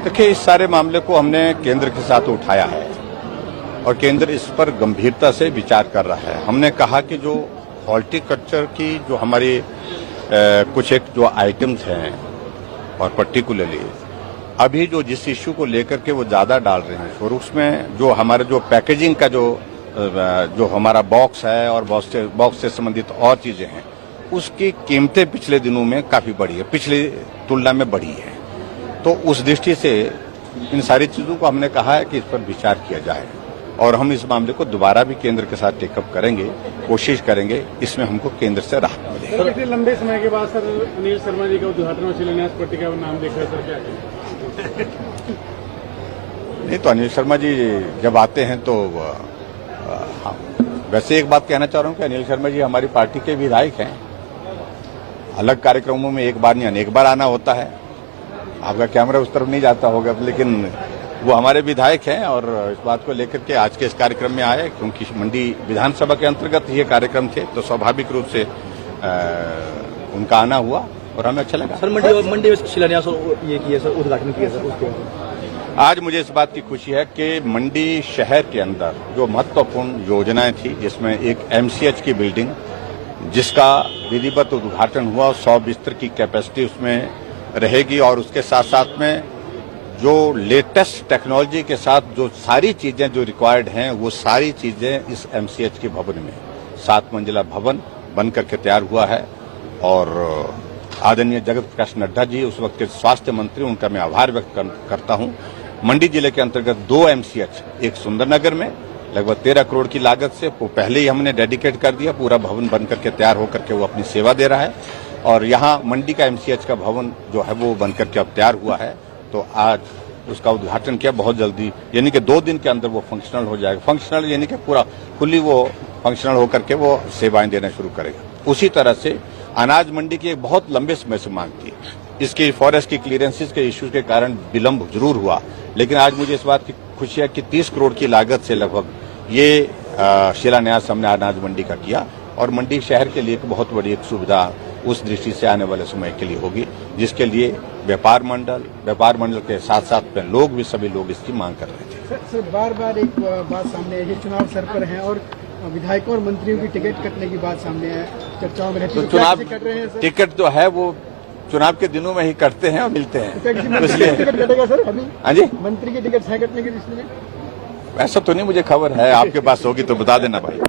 देखिए, इस सारे मामले को हमने केंद्र के साथ उठाया है और केंद्र इस पर गंभीरता से विचार कर रहा है। हमने कहा कि जो हॉर्टिकल्चर की जो हमारी कुछ एक जो आइटम्स हैं और पर्टिकुलरली अभी जो जिस इश्यू को लेकर के वो ज्यादा डाल रहे हैं और उसमें जो हमारे जो पैकेजिंग का जो हमारा बॉक्स है और बॉक्स से संबंधित और चीजें हैं, उसकी कीमतें पिछले दिनों में काफी बढ़ी है, पिछली तुलना में बढ़ी है। तो उस दृष्टि से इन सारी चीजों को हमने कहा है कि इस पर विचार किया जाए और हम इस मामले को दोबारा भी केंद्र के साथ टेकअप करेंगे, कोशिश करेंगे इसमें हमको केंद्र से राहत मिले। सर, इतने लंबे समय के बाद सर अनिल शर्मा जी का उद्घाटन और शिलान्यास पट्टिका का नाम देख रहे सर, क्या कहें? नहीं तो अनिल शर्मा जी जब आते हैं तो हाँ, वैसे एक बात कहना चाह रहा हूँ कि अनिल शर्मा जी हमारी पार्टी के विधायक हैं। अलग कार्यक्रमों में एक बार नहीं अनेक बार आना होता है। आपका कैमरा उस तरफ नहीं जाता होगा, लेकिन वो हमारे विधायक हैं और इस बात को लेकर के आज के इस कार्यक्रम में आए, क्योंकि मंडी विधानसभा के अंतर्गत ये कार्यक्रम थे तो स्वाभाविक रूप से उनका आना हुआ और हमें अच्छा लगा। सर, मंडी में शिलान्यास ये किया सर, उद्घाटन किया सर, उसके आज मुझे इस बात की खुशी है कि मंडी शहर के अंदर जो महत्वपूर्ण योजनाएं थी, जिसमें एक एमसीएच की बिल्डिंग जिसका विधिवत उद्घाटन हुआ, 100 बिस्तर की कैपेसिटी उसमें रहेगी और उसके साथ साथ में जो लेटेस्ट टेक्नोलॉजी के साथ जो सारी चीजें जो रिक्वायर्ड हैं वो सारी चीजें इस एमसीएच के भवन में 7 मंजिला भवन बनकर के तैयार हुआ है। और आदरणीय जगत प्रकाश नड्डा जी, उस वक्त के स्वास्थ्य मंत्री, उनका मैं आभार व्यक्त करता हूं। मंडी जिले के अंतर्गत 2 एमसीएच, एक सुंदरनगर में लगभग 13 करोड़ की लागत से वो पहले ही हमने डेडिकेट कर दिया, पूरा भवन बनकर के तैयार होकर के वो अपनी सेवा दे रहा है। और यहाँ मंडी का एमसीएच का भवन जो है वो बनकर के अब तैयार हुआ है, तो आज उसका उद्घाटन किया बहुत जल्दी, यानी कि 2 दिन के अंदर वो फंक्शनल हो जाएगा। फंक्शनल यानी कि पूरा फुल्ली वो फंक्शनल होकर के वो सेवाएं देना शुरू करेगा। उसी तरह से अनाज मंडी की एक बहुत लंबे समय से मांग थी, इसकी फॉरेस्ट की क्लियरेंसेस के इश्यूज के कारण विलंब जरूर हुआ, लेकिन आज मुझे इस बात की खुशी है कि 30 करोड़ की लागत से लगभग ये शिलान्यास हमने अनाज मंडी का किया और मंडी शहर के लिए एक बहुत बड़ी एक सुविधा उस दृष्टि से आने वाले समय के लिए होगी, जिसके लिए व्यापार मंडल के साथ साथ में लोग भी, सभी लोग इसकी मांग कर रहे थे। सर, बार एक बात सामने है, ये चुनाव सर पर है और विधायकों और मंत्रियों की टिकट कटने की बात सामने है, चर्चाओं में रहती है। तो चुनाव कट रहे हैं सर? टिकट तो है वो चुनाव के दिनों में ही कटते हैं और मिलते हैं। टिकट कटेगा सर अभी? हाँ जी, मंत्री की टिकट है कटने की लिस्ट में? ऐसा तो नहीं मुझे खबर है, आपके पास होगी तो बता देना भाई।